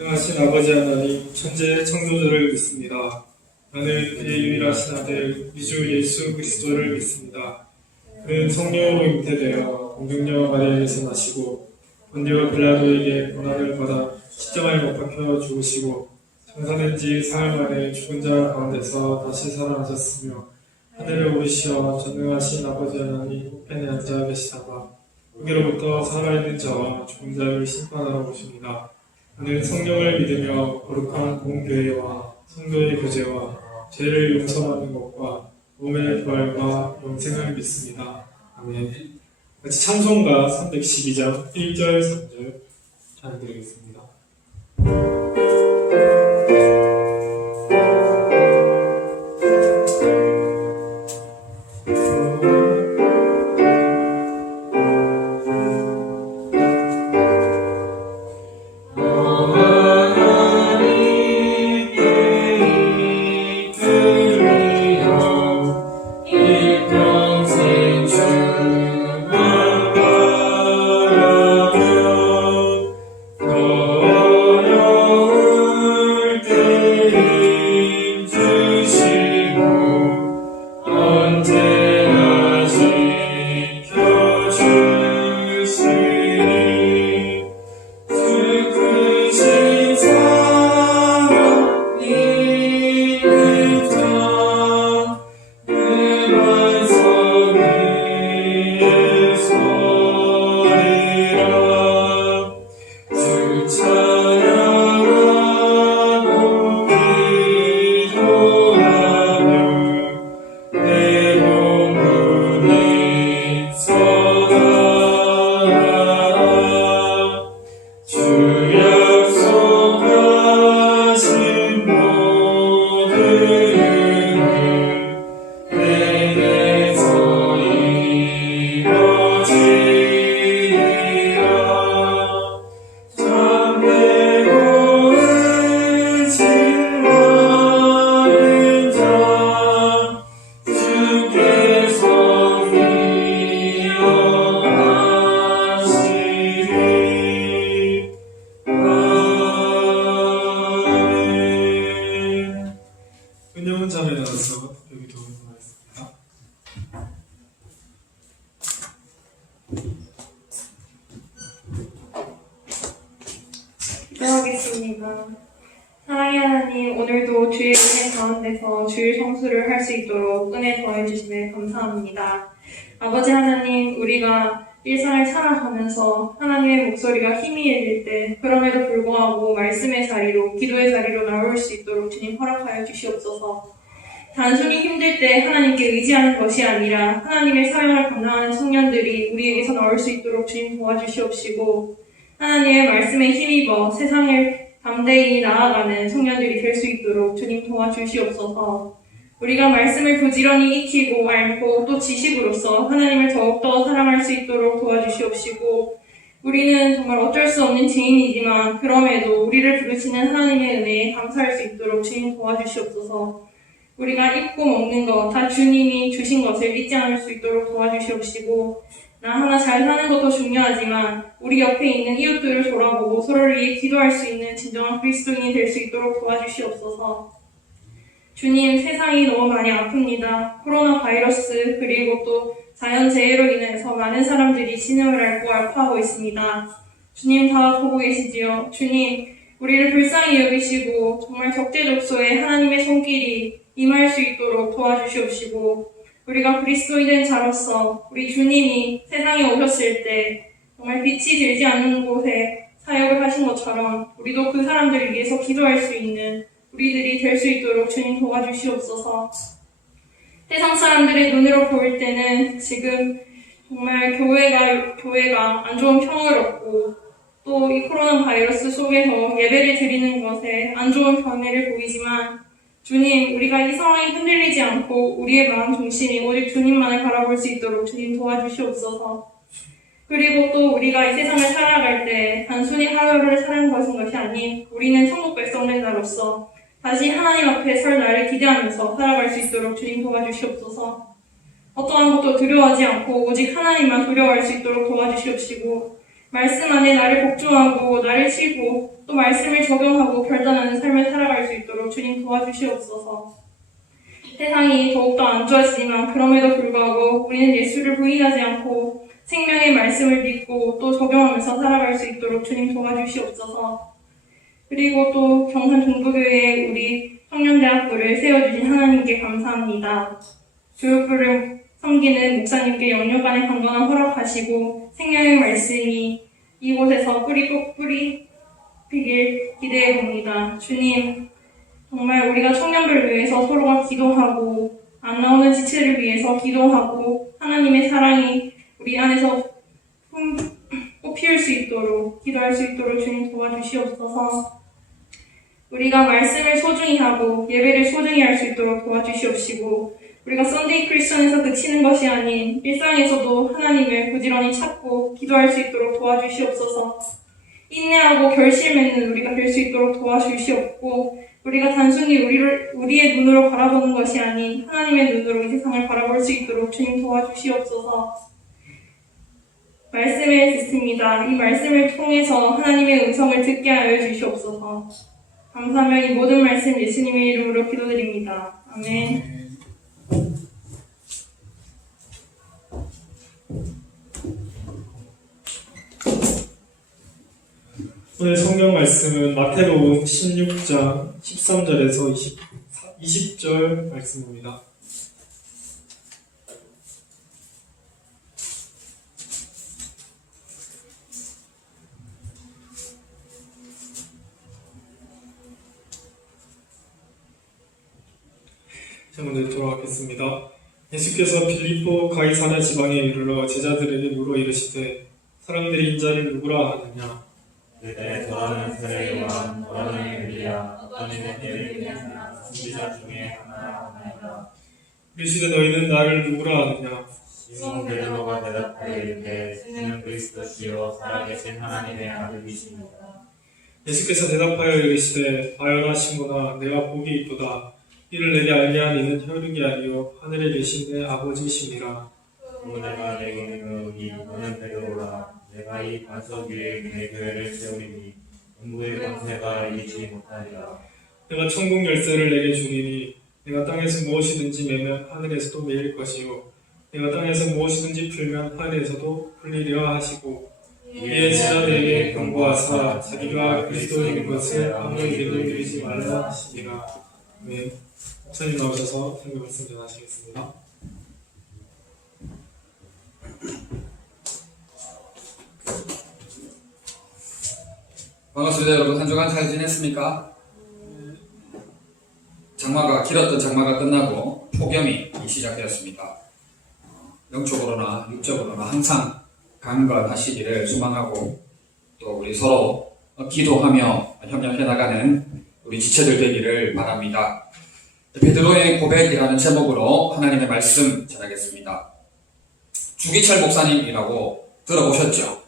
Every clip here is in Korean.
전능하신 아버지 하나님, 천지의 창조주를 믿습니다. 나는 그의 유일하신 아들 위주 예수 그리스도를 믿습니다. 그는 성령으로 잉태되어 공중녀 마리아에서 나시고 본디오 빌라도에게 고난을 받아 십자가에 못 박혀 죽으시고 장사된 지 사흘 만에 죽은 자 가운데서 다시 살아나셨으며 하늘에 오르시어 전능하신 아버지 하나님 우편에 앉아 계시다가 거기로부터 살아있는 자와 죽은 자를 심판하러 오십니다. 나는 성령을 믿으며 거룩한 공교회와 성도의 교제와 죄를 용서받는 것과 몸의 부활과 영생을 믿습니다. 아멘. 같이 찬송가 312장 1절 3절 찬양드리겠습니다. 은영은 잠에 나와서 여기 도움하겠습니다. 기도하겠습니다. 사랑의 하나님, 오늘도 주의 은혜 가운데서 주일 성수를 할 수 있도록 은혜 더해 주심에 감사합니다. 아버지 하나님, 우리가 일상을 살아가면서 하나님의 목소리가 힘이 일릴 때 그럼에도 불구하고 말씀의 자리로, 기도의 자리로 나올 수 있도록 주님 허락하여 주시옵소서. 단순히 힘들 때 하나님께 의지하는 것이 아니라 하나님의 사명을 감당하는 청년들이 우리에게서 나올 수 있도록 주님 도와주시옵시고, 하나님의 말씀에 힘입어 세상을 담대히 나아가는 청년들이 될 수 있도록 주님 도와주시옵소서. 우리가 말씀을 부지런히 익히고 알고 또 지식으로서 하나님을 더욱더 사랑할 수 있도록 도와주시옵시고, 우리는 정말 어쩔 수 없는 죄인이지만 그럼에도 우리를 부르시는 하나님의 은혜에 감사할 수 있도록 주님 도와주시옵소서. 우리가 입고 먹는 것 다 주님이 주신 것을 잊지 않을 수 있도록 도와주시옵시고, 나 하나 잘 사는 것도 중요하지만 우리 옆에 있는 이웃들을 돌아보고 서로를 위해 기도할 수 있는 진정한 그리스도인이 될 수 있도록 도와주시옵소서. 주님, 세상이 너무 많이 아픕니다. 코로나 바이러스 그리고 또 자연재해로 인해서 많은 사람들이 신음을 앓고 아파하고 있습니다. 주님 다 보고 계시지요. 주님, 우리를 불쌍히 여기시고 정말 적재적소에 하나님의 손길이 임할 수 있도록 도와주시옵시고, 우리가 그리스도인된 자로서 우리 주님이 세상에 오셨을 때 정말 빛이 들지 않는 곳에 사역을 하신 것처럼 우리도 그 사람들을 위해서 기도할 수 있는 우리들이 될 수 있도록 주님 도와주시옵소서. 세상 사람들의 눈으로 볼 때는 지금 정말 교회가 안 좋은 평을 얻고 또 이 코로나 바이러스 속에서 예배를 드리는 것에 안 좋은 견해를 보이지만, 주님, 우리가 이 상황에 흔들리지 않고 우리의 마음 중심이 오직 주님만을 바라볼 수 있도록 주님 도와주시옵소서. 그리고 또 우리가 이 세상을 살아갈 때 단순히 하루를 사는 것이 아닌 우리는 천국 백성된 자로서 다시 하나님 앞에 설 날을 기대하면서 살아갈 수 있도록 주님 도와주시옵소서. 어떠한 것도 두려워하지 않고 오직 하나님만 두려워할 수 있도록 도와주시옵시고, 말씀 안에 나를 복종하고 나를 치고 또 말씀을 적용하고 결단하는 삶을 살아갈 수 있도록 주님 도와주시옵소서. 세상이 더욱더 안 좋아지지만 그럼에도 불구하고 우리는 예수를 부인하지 않고 생명의 말씀을 믿고 또 적용하면서 살아갈 수 있도록 주님 도와주시옵소서. 그리고 또 경산 종부교회에 우리 청년대학부를 세워주신 하나님께 감사합니다. 교육부를 섬기는 목사님께 영육간의 강건한 허락하시고 생명의 말씀이 이곳에서 뿌리 피길 기대해 봅니다. 주님, 정말 우리가 청년들을 위해서 서로가 기도하고 안 나오는 지체를 위해서 기도하고 하나님의 사랑이 우리 안에서 꽃피울 수 있도록 기도할 수 있도록 주님 도와주시옵소서. 우리가 말씀을 소중히 하고 예배를 소중히 할 수 있도록 도와주시옵시고 우리가 썬데이 크리스천에서 그치는 것이 아닌 일상에서도 하나님을 부지런히 찾고 기도할 수 있도록 도와주시옵소서. 인내하고 결실 맺는 우리가 될 수 있도록 도와주시옵고 우리가 단순히 우리의 눈으로 바라보는 것이 아닌 하나님의 눈으로 이 세상을 바라볼 수 있도록 주님 도와주시옵소서. 말씀을 듣습니다. 이 말씀을 통해서 하나님의 음성을 듣게 하여 주시옵소서. 감사하며 이 모든 말씀 예수님의 이름으로 기도드립니다. 아멘. 오늘 성경 말씀은 마태복음 16장 13절에서 20절 말씀입니다. 자, 먼저 돌아가겠습니다. 예수께서 빌립보 가이사랴 지방에 이르러 제자들에게 물어 이르시되 사람들이 인자를 누구라 하느냐? 그때 더하는 세례 요한, 더하는 엘리야, 어떤 이는 때를 위한 선지자 중에 하나이다. 이르시되 너희는 나를 누구라 하느냐? 시몬 베드로가 대답하여 이르되 주는 그리스도시요 살아계신 하나님의 아들이십니다. 예수께서 대답하여 이르시되 바요나 시몬아 내가 복이 있도다. 이를 내게 알게 한 이는 혈육이 아니요 하늘에 계신 내 아버지이시니라. 또 내가 내게 이르노니 너는 베드로라. 내가 이 반석 위에 내 교회를 세우리니 음부의 권세가 이기지 못하리라. 내가 천국 열쇠를 내게 주리니 내가 땅에서 무엇이든지 매면 하늘에서도 매일 것이요 내가 땅에서 무엇이든지 풀면 하늘에서도 풀리리라 하시고 이에 제자들에게 경고하사 자기가 그리스도인 것을 아무에게도 이르지 말라 하시니라. 네, 목사님 나오셔서 성경 말씀 전하시겠습니다. 반갑습니다. 여러분, 한 주간 잘 지냈습니까? 길었던 장마가 끝나고 폭염이 시작되었습니다. 영적으로나 육적으로나 항상 강건하시기를 소망하고 또 우리 서로 기도하며 협력해 나가는 우리 지체들 되기를 바랍니다. 베드로의 고백이라는 제목으로 하나님의 말씀 전하겠습니다. 주기철 목사님이라고 들어보셨죠?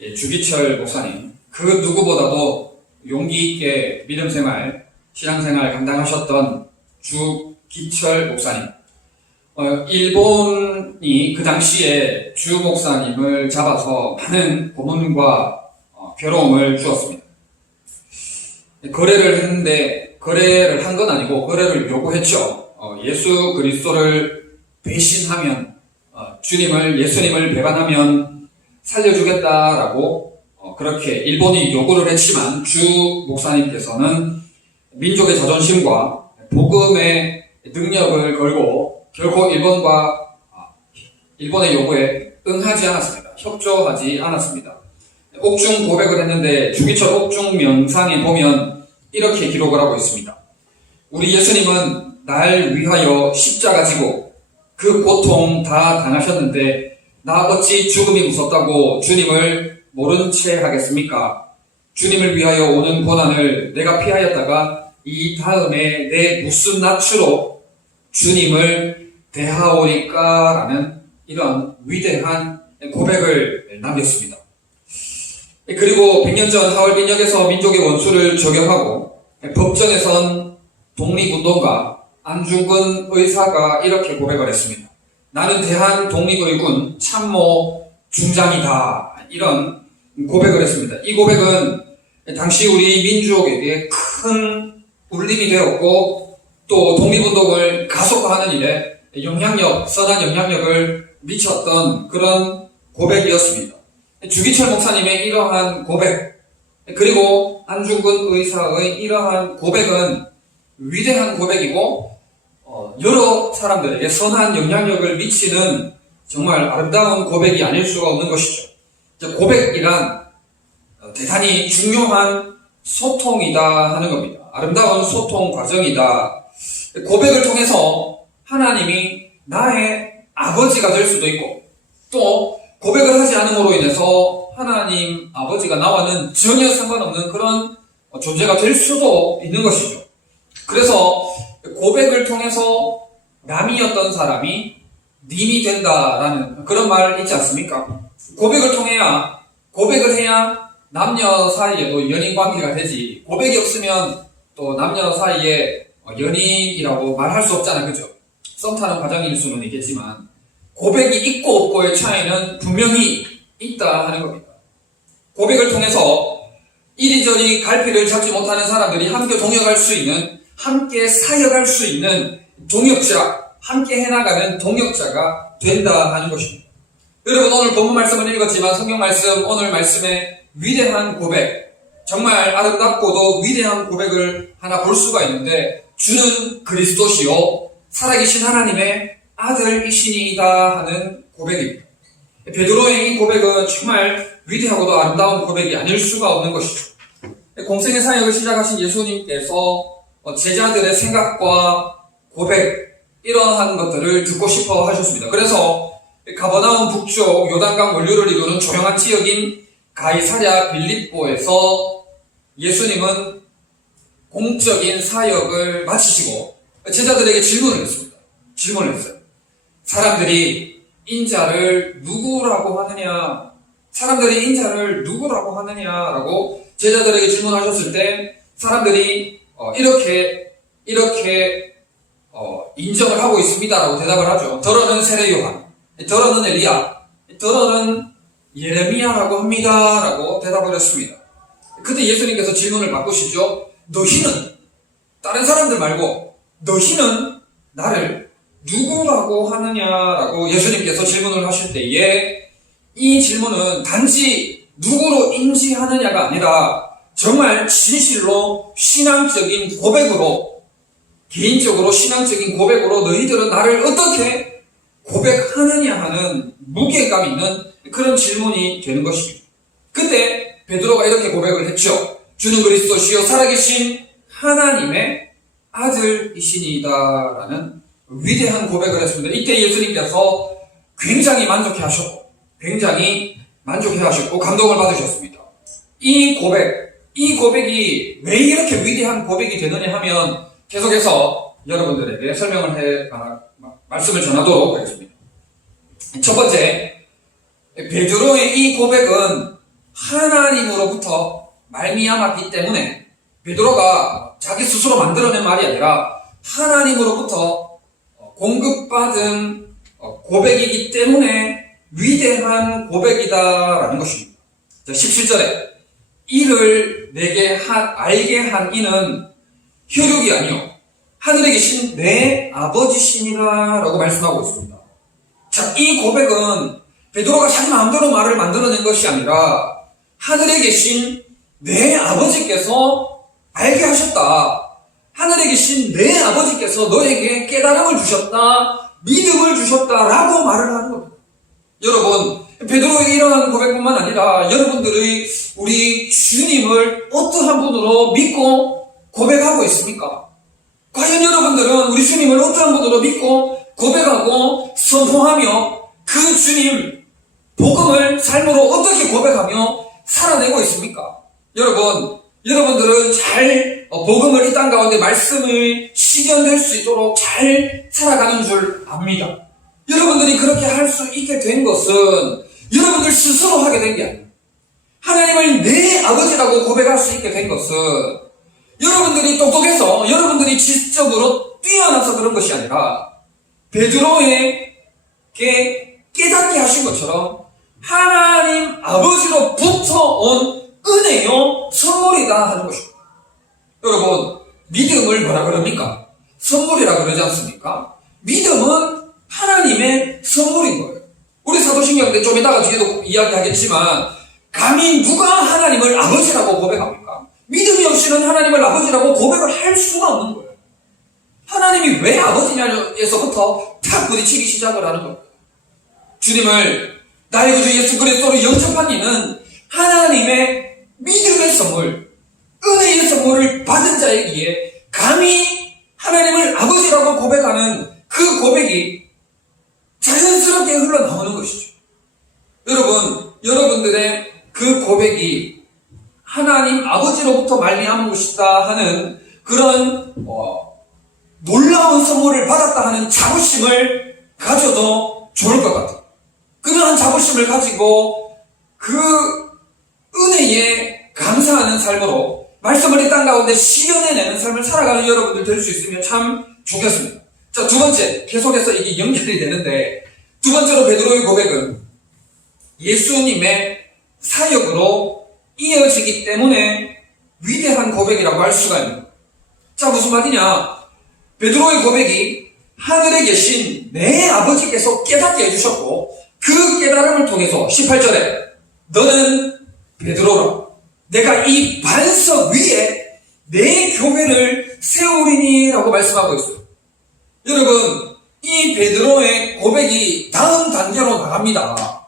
예, 주기철 목사님. 그 누구보다도 용기 있게 믿음생활, 신앙생활 감당하셨던 주기철 목사님. 일본이 그 당시에 주 목사님을 잡아서 많은 고문과 괴로움을 주었습니다. 거래를 했는데 거래를 한 건 아니고 거래를 요구했죠. 예수 그리스도를 배신하면 예수님을 배반하면 살려주겠다라고 그렇게 일본이 요구를 했지만 주 목사님께서는 민족의 자존심과 복음의 능력을 걸고 결코 일본의 요구에 응하지 않았습니다. 협조하지 않았습니다. 옥중 고백을 했는데 주기철 옥중 명상에 보면 이렇게 기록을 하고 있습니다. 우리 예수님은 날 위하여 십자가 지고 그 고통 다 당하셨는데 나 어찌 죽음이 무섭다고 주님을 모른 채 하겠습니까? 주님을 위하여 오는 고난을 내가 피하였다가 이 다음에 내 무슨 낯으로 주님을 대하오리까? 라는 이런 위대한 고백을 남겼습니다. 그리고 100년 전 하얼빈역에서 민족의 원수를 적용하고 법정에선 독립운동가 안중근 의사가 이렇게 고백을 했습니다. 나는 대한독립의군 참모 중장이다. 이런 고백을 했습니다. 이 고백은 당시 우리 민족에게 큰 울림이 되었고 또 독립운동을 가속화하는 일에 선한 영향력을 미쳤던 그런 고백이었습니다. 주기철 목사님의 이러한 고백, 그리고 안중근 의사의 이러한 고백은 위대한 고백이고 여러 사람들에게 선한 영향력을 미치는 정말 아름다운 고백이 아닐 수가 없는 것이죠. 고백이란 대단히 중요한 소통이다 하는 겁니다. 아름다운 소통 과정이다. 고백을 통해서 하나님이 나의 아버지가 될 수도 있고 또 고백을 하지 않음으로 인해서 하나님 아버지가 나와는 전혀 상관없는 그런 존재가 될 수도 있는 것이죠. 그래서 고백을 통해서 남이었던 사람이 님이 된다라는 그런 말 있지 않습니까? 고백을 해야 남녀 사이에도 연인 관계가 되지, 고백이 없으면 또 남녀 사이에 연인이라고 말할 수 없잖아요. 그죠? 썸 타는 과정일 수는 있겠지만 고백이 있고 없고의 차이는 분명히 있다 하는 겁니다. 고백을 통해서 이리저리 갈피를 잡지 못하는 사람들이 함께 동역할 수 있는, 함께 사역할 수 있는 동역자, 함께 해나가는 동역자가 된다 하는 것입니다. 여러분, 오늘 본문 말씀을 읽었지만 성경 말씀, 오늘 말씀의 위대한 고백, 정말 아름답고도 위대한 고백을 하나 볼 수가 있는데, 주는 그리스도시요 살아계신 하나님의 아들이시니이다 하는 고백입니다. 베드로의 이 고백은 정말 위대하고도 아름다운 고백이 아닐 수가 없는 것이죠. 공생의 사역을 시작하신 예수님께서 제자들의 생각과 고백, 이러한 것들을 듣고 싶어 하셨습니다. 그래서 가버나움 북쪽 요단강 원류를 이루는 조용한 지역인 가이사랴 빌립보에서 예수님은 공적인 사역을 마치시고 제자들에게 질문을 했습니다. 질문을 했어요. 사람들이 인자를 누구라고 하느냐? 사람들이 인자를 누구라고 하느냐라고 제자들에게 질문하셨을 때 사람들이 이렇게 인정을 하고 있습니다라고 대답을 하죠. 더러는 세례 요한, 더러는 엘리야, 더러는 예레미야라고 합니다라고 대답을 했습니다. 그때 예수님께서 질문을 바꾸시죠. 너희는, 다른 사람들 말고 너희는 나를 누구라고 하느냐라고 예수님께서 질문을 하실 때에 이 질문은 단지 누구로 인지하느냐가 아니라 정말 진실로 신앙적인 고백으로, 개인적으로 신앙적인 고백으로 너희들은 나를 어떻게 고백하느냐 하는 무게감 있는 그런 질문이 되는 것입니다. 그때 베드로가 이렇게 고백을 했죠. 주는 그리스도시요 살아계신 하나님의 아들이시니이다라는 위대한 고백을 했습니다. 이때 예수님께서 굉장히 만족해하셨고 감동을 받으셨습니다. 이 고백이 왜 이렇게 위대한 고백이 되느냐 하면 계속해서 여러분들에게 말씀을 전하도록 하겠습니다. 첫 번째, 베드로의 이 고백은 하나님으로부터 말미암았기 때문에 베드로가 자기 스스로 만들어낸 말이 아니라 하나님으로부터 공급받은 고백이기 때문에 위대한 고백이다라는 것입니다. 17절에 이를 내게 알게 한 이는 혈육이 아니요 하늘에 계신 내 아버지시니라 라고 말씀하고 있습니다. 자, 이 고백은 베드로가 자기 마음대로 말을 만들어낸 것이 아니라 하늘에 계신 내 아버지께서 알게 하셨다. 하늘에 계신 내 아버지께서 너에게 깨달음을 주셨다. 믿음을 주셨다라고 말을 하는 겁니다. 여러분, 베드로에게 일어나는 고백뿐만 아니라 여러분들의 우리 주님을 어떠한 분으로 믿고 고백하고 있습니까? 과연 여러분들은 우리 주님을 어떠한 분으로 믿고 고백하고 선포하며 그 주님 복음을 삶으로 어떻게 고백하며 살아내고 있습니까? 여러분들은 잘 복음을 이 땅 가운데 말씀을 실현될 수 있도록 잘 살아가는 줄 압니다. 여러분들이 그렇게 할 수 있게 된 것은 여러분들 스스로 하게 된 게 아니에요. 하나님을 내 아버지라고 고백할 수 있게 된 것은 여러분들이 똑똑해서 여러분들이 지적으로 뛰어나서 그런 것이 아니라 베드로에게 깨닫게 하신 것처럼 하나님 아버지로부터 온 은혜요 선물이다 하는 것입니다. 여러분, 믿음을 뭐라 그럽니까? 선물이라 그러지 않습니까? 믿음은 하나님의 선물인 거예요. 우리 사도신경 때 좀 이따가 뒤에도 이야기하겠지만, 감히 누가 하나님을 아버지라고 고백합니까? 믿음이 없이는 하나님을 아버지라고 고백을 할 수가 없는 거예요. 하나님이 왜 아버지냐에서부터 탁 부딪히기 시작을 하는 거예요. 주님을 나의 구주 예수 그리스도로 영접한 이는 하나님의 믿음의 선물, 은혜의 선물을 받은 자이기에 감히 하나님을 아버지라고 고백하는 그 고백이 자연스럽게 흘러나오는 것이죠. 여러분, 여러분들의 그 고백이 하나님 아버지로부터 말미암은 것이다 하는 그런 놀라운 선물을 받았다 하는 자부심을 가져도 좋을 것 같아요. 그러한 자부심을 가지고 그 은혜에 감사하는 삶으로 말씀을 이 땅 가운데 실현해내는 삶을 살아가는 여러분들 될 수 있으면 참 좋겠습니다. 자, 두 번째, 계속해서 이게 연결이 되는데, 두 번째로 베드로의 고백은 예수님의 사역으로 이어지기 때문에 위대한 고백이라고 할 수가 있는 거예요. 자, 무슨 말이냐? 베드로의 고백이 하늘에 계신 내 아버지께서 깨닫게 해주셨고, 그 깨달음을 통해서 18절에 너는 베드로라, 내가 이 반석 위에 내 교회를 세우리니 라고 말씀하고 있어요. 여러분, 이 베드로의 고백이 다음 단계로 나갑니다.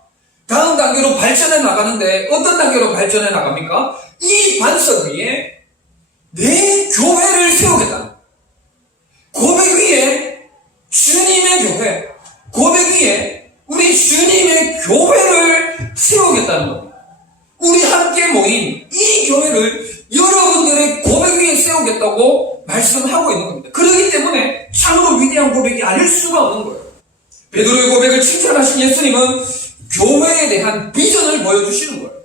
다음 단계로 발전해 나가는데 어떤 단계로 발전해 나갑니까? 이 반석 위에 내 교회를 세우겠다. 고백 위에 주님의 교회, 고백 위에 우리 주님의 교회를 세우겠다는 겁니다. 우리 함께 모인 이 교회를 여러분들의 고백 위에 세우겠다고 말씀하고 있는 겁니다. 그렇기 때문에 참으로 위대한 고백이 아닐 수가 없는 거예요. 베드로의 고백을 칭찬하신 예수님은 교회에 대한 비전을 보여주시는 거예요.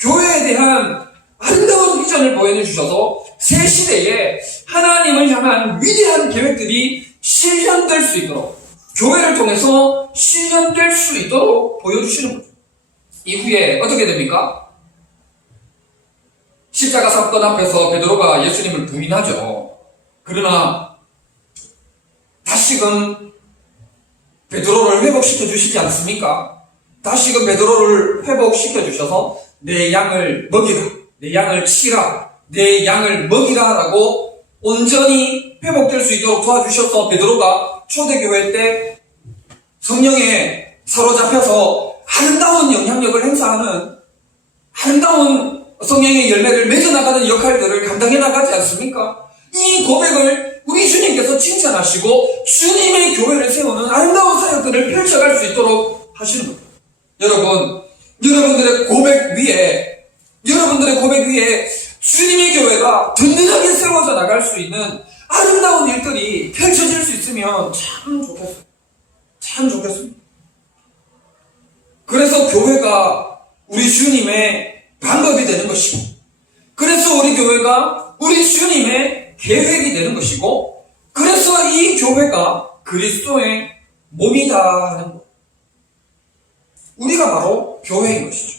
교회에 대한 아름다운 비전을 보여주셔서 새 시대에 하나님을 향한 위대한 계획들이 실현될 수 있도록, 교회를 통해서 실현될 수 있도록 보여주시는 거죠. 이후에 어떻게 됩니까? 십자가 사건 앞에서 베드로가 예수님을 부인하죠. 그러나 다시금 베드로를 회복시켜 주시지 않습니까? 다시금 베드로를 회복시켜 주셔서 내 양을 먹이라, 내 양을 치라, 내 양을 먹이라 라고 온전히 회복될 수 있도록 도와주셔서 베드로가 초대교회 때 성령에 사로잡혀서 아름다운 영향력을 행사하는 아름다운 성령의 열매를 맺어나가는 역할들을 감당해 나가지 않습니까? 이 고백을 우리 주님께서 칭찬하시고 주님의 교회를 세우는 아름다운 사역들을 펼쳐갈 수 있도록 하시는 겁니다. 여러분, 여러분들의 고백 위에 주님의 교회가 든든하게 세워져 나갈 수 있는 아름다운 일들이 펼쳐질 수 있으면 참 좋겠어요. 참 좋겠습니다. 그래서 교회가 우리 주님의 방법이 되는 것이고, 그래서 우리 교회가 우리 주님의 계획이 되는 것이고, 그래서 이 교회가 그리스도의 몸이다 하는 것. 우리가 바로 교회인 것이죠.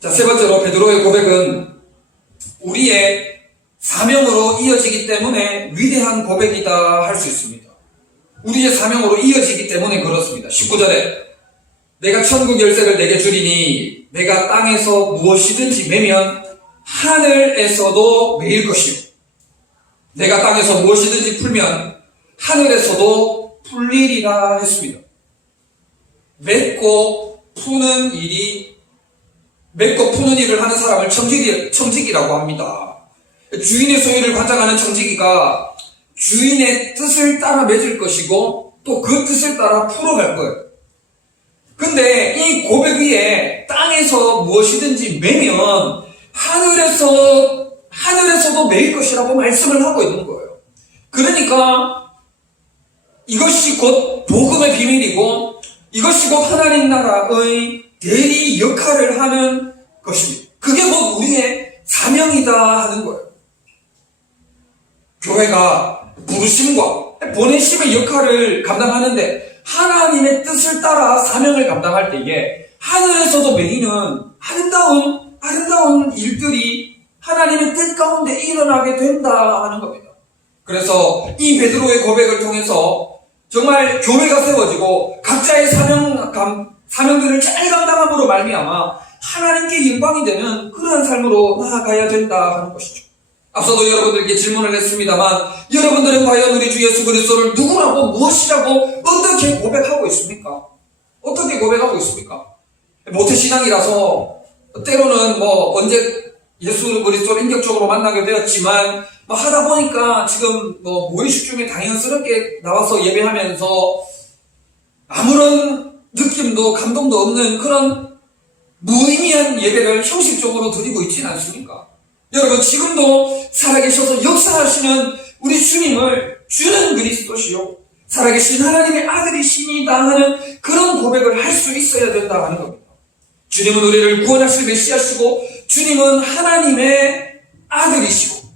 자, 세 번째로 베드로의 고백은 우리의 사명으로 이어지기 때문에 위대한 고백이다 할 수 있습니다. 우리의 사명으로 이어지기 때문에 그렇습니다. 19절에 내가 천국 열쇠를 내게 주리니 내가 땅에서 무엇이든지 매면 하늘에서도 매일 것이요 내가 땅에서 무엇이든지 풀면 하늘에서도 풀리리라 했습니다. 맺고 푸는 일을 하는 사람을 청지기라고 합니다. 주인의 소유를 관장하는 청지기가 주인의 뜻을 따라 맺을 것이고 또 그 뜻을 따라 풀어갈 거예요. 근데 이 고백 위에 땅에서 무엇이든지 매면 하늘에서도 매일 것이라고 말씀을 하고 있는 거예요. 그러니까 이것이 곧 복음의 비밀이고 이것이 곧 하나님 나라의 대리 역할을 하는 것입니다. 그게 곧 우리의 사명이다 하는 거예요. 교회가 부르심과 보내심의 역할을 감당하는데 하나님의 뜻을 따라 사명을 감당할 때에 하늘에서도 매이는 아름다운 아름다운 일들이 하나님의 뜻 가운데 일어나게 된다 하는 겁니다. 그래서 이 베드로의 고백을 통해서 정말 교회가 세워지고 각자의 사명들을 잘 감당함으로 말미암아 하나님께 영광이 되는 그러한 삶으로 나아가야 된다 하는 것이죠. 앞서도 여러분들께 질문을 했습니다만 여러분들은 과연 우리 주 예수 그리스도를 누구라고 무엇이라고 어떻게 고백하고 있습니까? 어떻게 고백하고 있습니까? 모태신앙이라서 때로는 언제 예수 그리스도를 인격적으로 만나게 되었지만 하다 보니까 지금 무의식 중에 당연스럽게 나와서 예배하면서 아무런 느낌도 감동도 없는 그런 무의미한 예배를 형식적으로 드리고 있지는 않습니까? 여러분 지금도 살아계셔서 역사하시는 우리 주님을 주는 그리스도시요 살아계신 하나님의 아들이시니다 하는 그런 고백을 할 수 있어야 된다 하는 겁니다. 주님은 우리를 구원하실 메시아시고 주님은 하나님의 아들이시고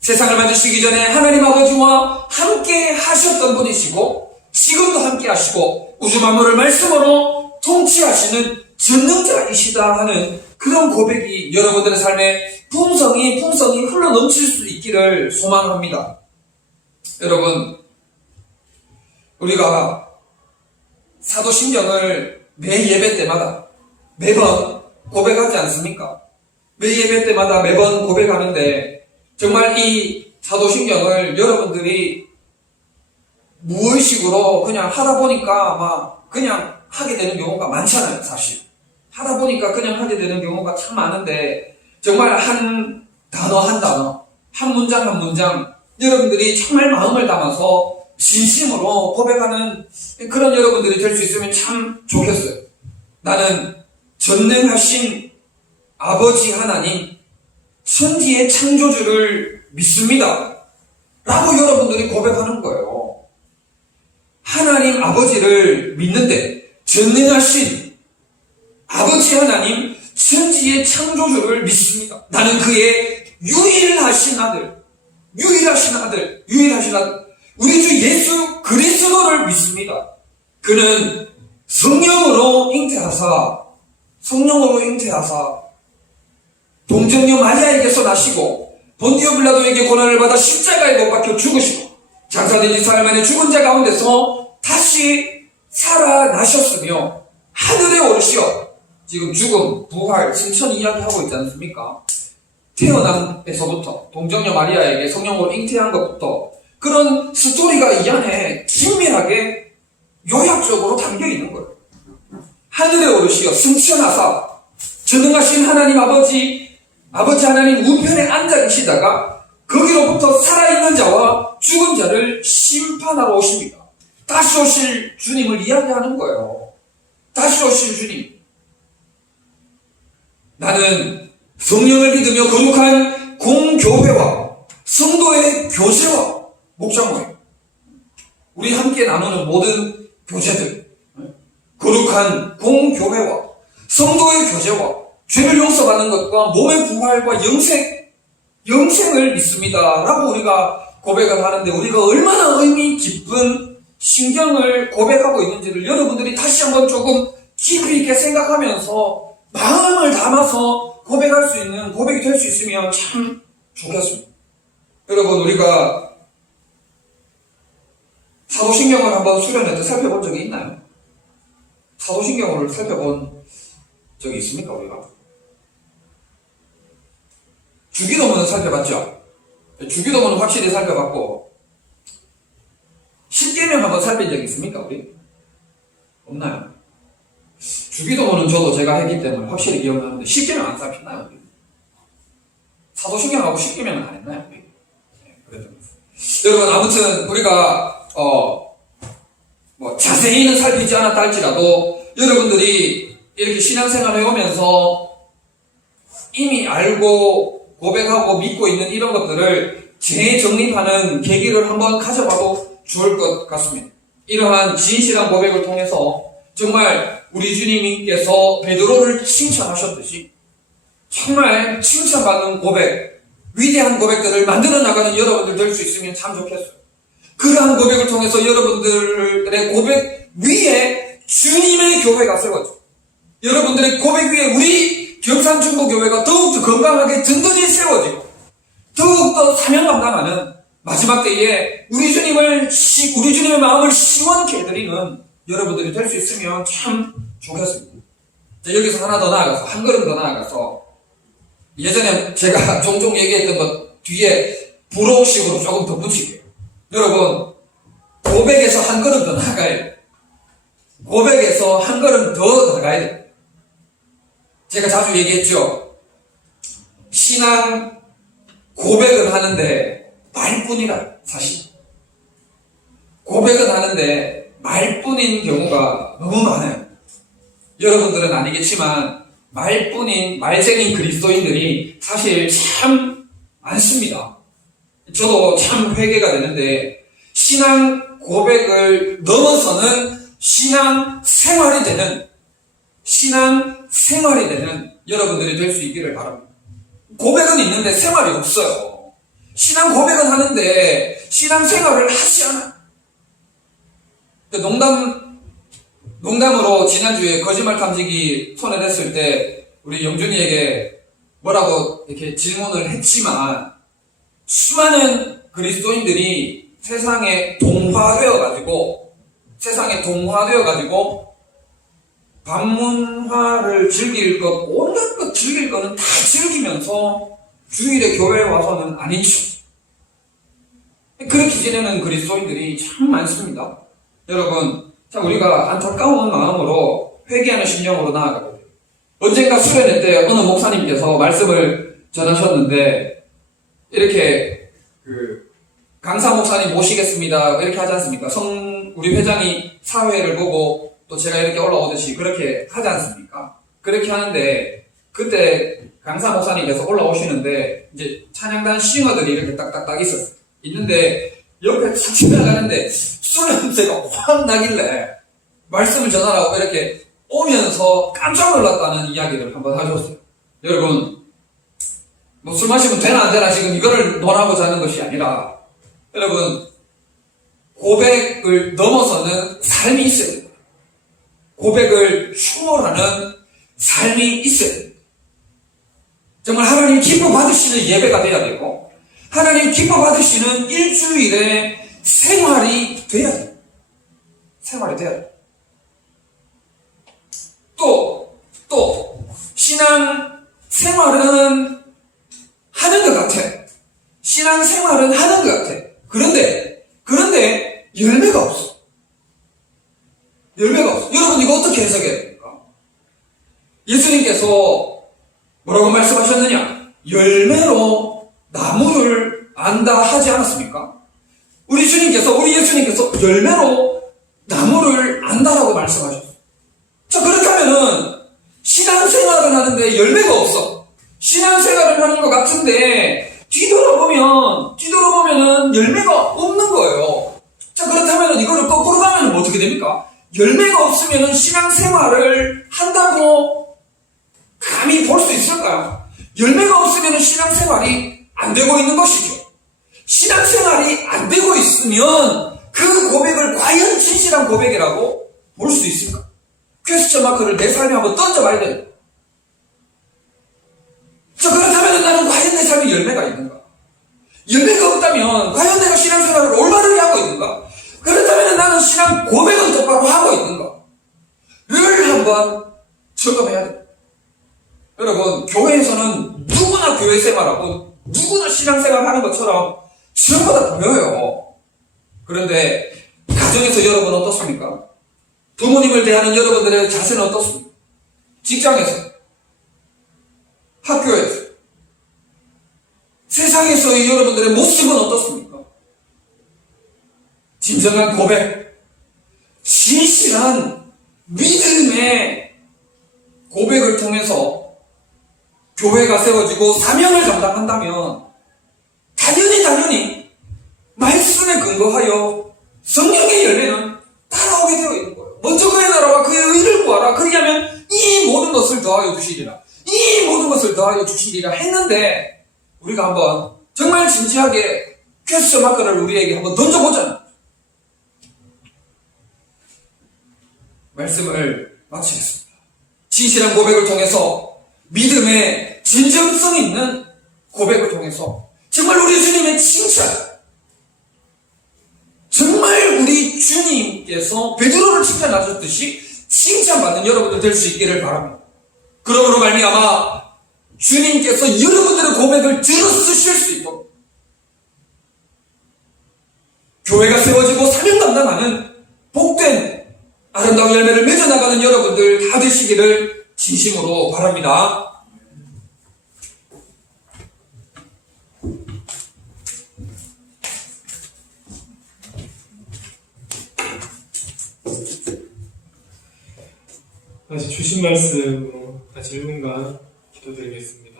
세상을 만드시기 전에 하나님 아버지와 함께 하셨던 분이시고 지금도 함께 하시고 우주 만물을 말씀으로 통치하시는 전능자이시다 하는 그런 고백이 여러분들의 삶에 풍성히 흘러 넘칠 수 있기를 소망합니다. 여러분 우리가 사도신경을 매 예배 때마다 매번 고백하지 않습니까? 매 예배 때마다 매번 고백하는데 정말 이 사도신경을 여러분들이 무의식으로 그냥 하다 보니까 그냥 하게 되는 경우가 많잖아요, 사실. 하다 보니까 그냥 하게 되는 경우가 참 많은데 정말 한 단어 한 단어, 한 문장 한 문장 여러분들이 정말 마음을 담아서 진심으로 고백하는 그런 여러분들이 될 수 있으면 참 좋겠어요. 나는 전능하신 아버지 하나님, 천지의 창조주를 믿습니다. 라고 여러분들이 고백하는 거예요. 하나님 아버지를 믿는데 전능하신 아버지 하나님, 천지의 창조주를 믿습니다. 나는 그의 유일하신 아들, 우리 주 예수 그리스도를 믿습니다. 그는 성령으로 잉태하사 동정녀 마리아에게서 나시고 본디오 빌라도에게 고난을 받아 십자가에 못 박혀 죽으시고 장사된 지 사흘 만에 죽은 자 가운데서 다시 살아나셨으며 하늘에 오르시어 지금 죽음, 부활, 승천 이야기하고 있지 않습니까? 태어남에서부터 동정녀 마리아에게 성령으로 잉태한 것부터 그런 스토리가 이 안에 친밀하게 요약적으로 담겨 있는 거예요. 하늘에 오르시어 승천하사 전능하신 하나님 아버지 하나님 우편에 앉아 계시다가 거기로부터 살아있는 자와 죽은 자를 심판하러 오십니다. 다시 오실 주님을 이야기하는 거예요. 다시 오실 주님. 나는 성령을 믿으며 거룩한 공교회와 성도의 교제와 목장모임, 우리 함께 나누는 모든 교제들, 거룩한 공교회와 성도의 교제와 죄를 용서받는 것과 몸의 부활과 영생을 믿습니다. 라고 우리가 고백을 하는데 우리가 얼마나 의미 깊은 신경을 고백하고 있는지를 여러분들이 다시 한번 조금 깊이 있게 생각하면서 마음을 담아서 고백할 수 있는 고백이 될 수 있으면 참 좋겠습니다. 여러분 우리가 사도신경을 한번 수련해서 살펴본 적이 있나요? 사도신경을 살펴본 적이 있습니까 우리가? 주기도문은 살펴봤죠? 주기도문은 확실히 살펴봤고 십계명 한번 살핀 적이 있습니까 우리? 없나요? 주기도문은 저도 제가 했기 때문에 확실히 기억나는데 십계명 안 살폈나요? 우리? 사도신경하고 십계명은 안 했나요? 우리? 네, 그래도. 여러분 아무튼 우리가 자세히는 살피지 않았다 할지라도 여러분들이 이렇게 신앙생활을 해오면서 이미 알고 고백하고 믿고 있는 이런 것들을 재정립하는 계기를 한번 가져봐도 좋을 것 같습니다. 이러한 진실한 고백을 통해서 정말 우리 주님께서 베드로를 칭찬하셨듯이 정말 칭찬받는 고백, 위대한 고백들을 만들어 나가는 여러분들 될 수 있으면 참 좋겠어요. 그러한 고백을 통해서 여러분들의 고백 위에 주님의 교회가 세워져. 여러분들의 고백 위에 우리 경산중보교회가 더욱더 건강하게 든든히 세워지고 더욱더 사명 감당하는 마지막 때에 우리 주님의 마음을 시원케 해드리는 여러분들이 될 수 있으면 참 좋겠습니다. 자, 여기서 하나 더 나아가서, 한 걸음 더 나아가서, 예전에 제가 종종 얘기했던 것 뒤에 불어식으로 조금 더 붙일게요. 여러분, 고백에서 한 걸음 더 나가야 돼요. 고백에서 한 걸음 더 나가야 돼요. 제가 자주 얘기했죠. 신앙 고백을 하는데 말뿐이라, 사실. 고백은 하는데 말뿐인 경우가 너무 많아요. 여러분들은 아니겠지만 말뿐인 말쟁인 그리스도인들이 사실 참 많습니다. 저도 참 회개가 되는데 신앙 고백을 넘어서는 신앙 생활이 되는 여러분들이 될 수 있기를 바랍니다. 고백은 있는데 생활이 없어요. 신앙 고백은 하는데 신앙 생활을 하지 않아. 농담으로 지난주에 거짓말 탐지기 손에 댔을 때 우리 영준이에게 뭐라고 이렇게 질문을 했지만 수많은 그리스도인들이 세상에 동화되어가지고 반문화를 즐길 것, 온갖 것 즐길 거는 다 즐기면서 주일에 교회에 와서는 아닌 척. 그렇게 지내는 그리스도인들이 참 많습니다. 여러분, 참 우리가 안타까운 마음으로 회개하는 심령으로 나아가거든요. 언젠가 수련회 때 어느 목사님께서 말씀을 전하셨는데 이렇게 강사 목사님 모시겠습니다 이렇게 하지 않습니까? 우리 회장이 사회를 보고 또 제가 이렇게 올라오듯이 그렇게 하지 않습니까? 그렇게 하는데 그때 강사 목사님께서 올라오시는데 이제 찬양단 싱어들이 이렇게 딱딱딱 있는데 옆에 착 지나가는데 술 냄새가 확 나길래 말씀을 전하라고 이렇게 오면서 깜짝 놀랐다는 이야기를 한번 하셨어요. 여러분, 뭐 술 마시면 되나 안 되나 지금 이거를 논하고자 하는 것이 아니라 여러분, 고백을 넘어서는 삶이 있어야 됩니다. 고백을 추월하는 삶이 있어야 됩니다. 정말 하나님 기뻐 받으시는 예배가 돼야 되고 하나님 기뻐 받으시는 일주일의 생활이 돼야 돼요. 생활이 돼야 돼요. 또 신앙 생활은 하는 것 같아. 신앙 생활은 하는 것 같아. 그런데 열매가 없어. 여러분 이거 어떻게 해석해야 됩니까? 예수님께서 뭐라고 말씀하셨느냐? 열매로 나무를 안다 하지 않았습니까? 우리 예수님께서 열매로 나무를 안다라고 말씀하셨어요. 자, 그렇다면은 신앙생활을 하는데 열매가 없어. 신앙생활을 하는 것 같은데 뒤돌아보면은 열매가 없는 거예요. 자, 그렇다면은 이거를 거꾸로 가면은 뭐 어떻게 됩니까? 열매가 없으면은 신앙생활을 한다고 감히 볼 수 있을까요? 열매가 없으면은 신앙생활이 안 되고 있는 것이죠. 신앙생활이 안 되고 있으면 그 고백을 과연 진실한 고백이라고 볼 수 있을까? 퀘스천 마크를 내 삶에 한번 던져봐야 돼요. 자, 그렇다면 나는 과연 내 삶에 열매가 있는가? 열매가 없다면 과연 내가 신앙생활을 올바르게 하고 있는가? 그렇다면 나는 신앙 고백은 똑바로 하고 있는가? 를 한번 점검해야 돼요. 여러분, 교회에서는 누구나 교회 생활하고 누구나 신앙생활 하는 것처럼 전부 다 보여요. 그런데 가정에서 여러분 어떻습니까? 부모님을 대하는 여러분들의 자세는 어떻습니까? 직장에서, 학교에서, 세상에서의 여러분들의 모습은 어떻습니까? 진정한 고백, 진실한 믿음의 고백을 통해서 교회가 세워지고 사명을 감당한다면 당연히 말씀에 근거하여 성령의 열매는 따라오게 되어 있는 거예요. 먼저 그의 나라와 그의 의를 구하라. 그리하면 이 모든 것을 더하여 주시리라. 했는데 우리가 한번 정말 진지하게 퀘스천 마크를 우리에게 한번 던져보자. 말씀을 마치겠습니다. 진실한 고백을 통해서 믿음의 진정성 있는 고백을 통해서 정말 우리 주님의 칭찬, 정말 우리 주님께서 베드로를 칭찬하셨듯이 칭찬받는 여러분들 될 수 있기를 바랍니다. 그러므로 말미암아 주님께서 여러분들의 고백을 들어쓰실 수 있도록 교회가 세워지고 사명 감당하는 복된 아름다운 열매를 맺어나가는 여러분들 다 되시기를 진심으로 바랍니다. 다시 주신 말씀으로 다시 1분간 기도드리겠습니다.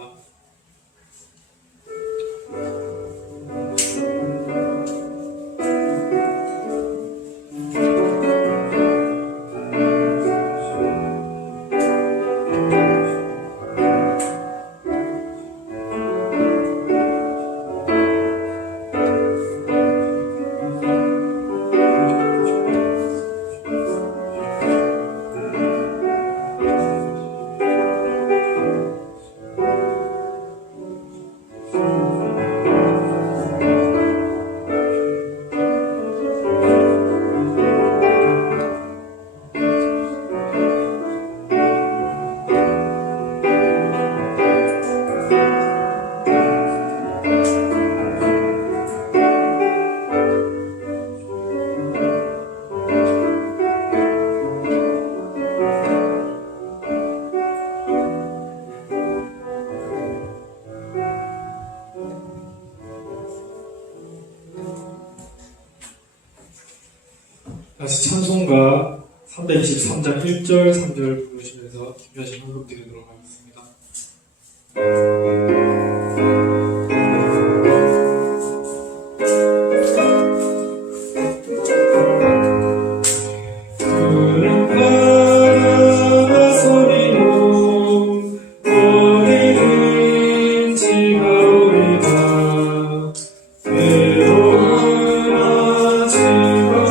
다시 찬송가 323장 1절 3절 부르시면서 준비하신 헌금 드리도록 하겠습니다. 푸른 바다 소리로 어디든지 가오리다. 외로우나 즐거우나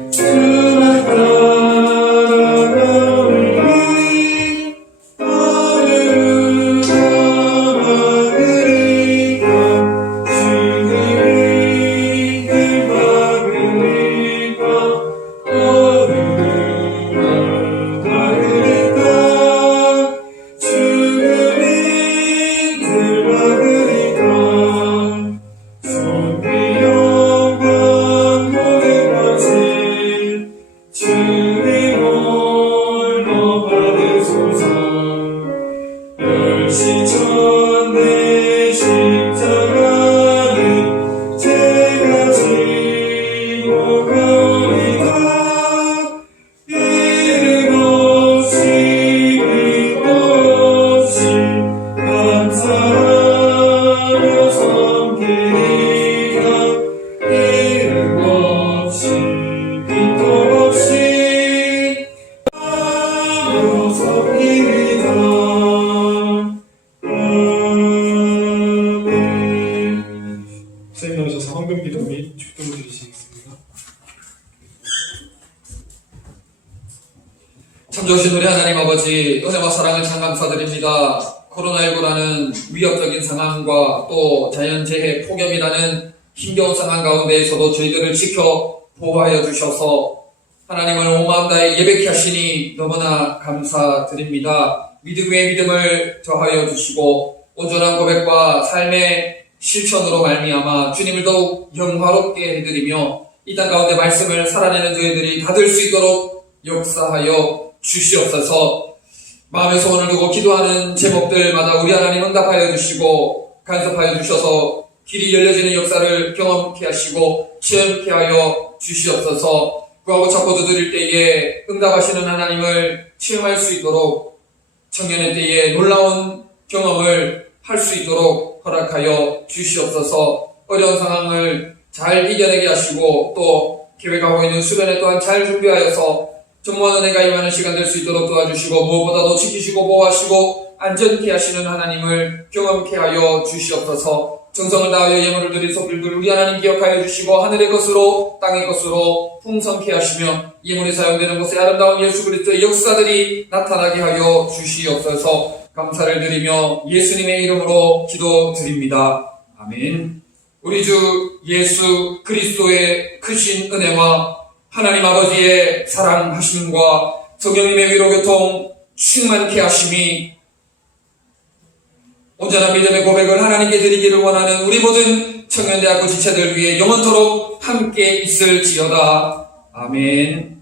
주만 따라가오리. 하루가 막으리까 주님이 길 막으리까. 하루가 막으리까 주님이 길 막으리까. 손비 영광 모든 것을 주님 홀로 받으소서. 멸시천대 십자가는 제가 지고 가오리다. 이름 없이 빛도 없이 감사하며 섬기리라. 이름 없이 빛도 없이 하며 섬기리라. 아멘. 선생님 나오셔서 헌금 기도 및 축도를 드리시겠습니다. 참 좋으신 우리 하나님 아버지, 은혜와 사랑을 참 감사드립니다. 코로나19라는 위협적인 상황과 또 자연재해 폭염이라는 힘겨운 상황 가운데에서도 저희들을 지켜 보호하여 주셔서 하나님을 온 마음 다해 예배케 하시니 너무나 감사드립니다. 믿음 위에 믿음을 더하여 주시고 온전한 고백과 삶의 실천으로 말미암아 주님을 더욱 영화롭게 해드리며 이 땅 가운데 말씀을 살아내는 저희들이 다 될 수 있도록 역사하여 주시옵소서. 마음에 소원을 두고 기도하는 제목들마다 우리 하나님 응답하여 주시고 간섭하여 주셔서 길이 열려지는 역사를 경험케 하시고 체험케 하여 주시옵소서. 구하고 찾고 두드릴 때에 응답하시는 하나님을 체험할 수 있도록 청년의 때에 놀라운 경험을 할 수 있도록 허락하여 주시옵소서. 어려운 상황을 잘 이겨내게 하시고 또 계획하고 있는 수련회 또한 잘 준비하여서 전무한 은혜가 임하는 시간 될 수 있도록 도와주시고 무엇보다도 지키시고 보호하시고 안전케 하시는 하나님을 경험케 하여 주시옵소서. 정성을 다하여 예물을 드린 소필들 우리 하나님 기억하여 주시고 하늘의 것으로 땅의 것으로 풍성케 하시며 예물이 사용되는 곳에 아름다운 예수 그리스도의 역사들이 나타나게 하여 주시옵소서. 감사를 드리며 예수님의 이름으로 기도드립니다. 아멘. 우리 주 예수 그리스도의 크신 은혜와 하나님 아버지의 사랑하심과 성령님의 위로교통 충만케 하심이 온전한 믿음의 고백을 하나님께 드리기를 원하는 우리 모든 청년대학교 지체들 위해 영원토록 함께 있을지어다. 아멘.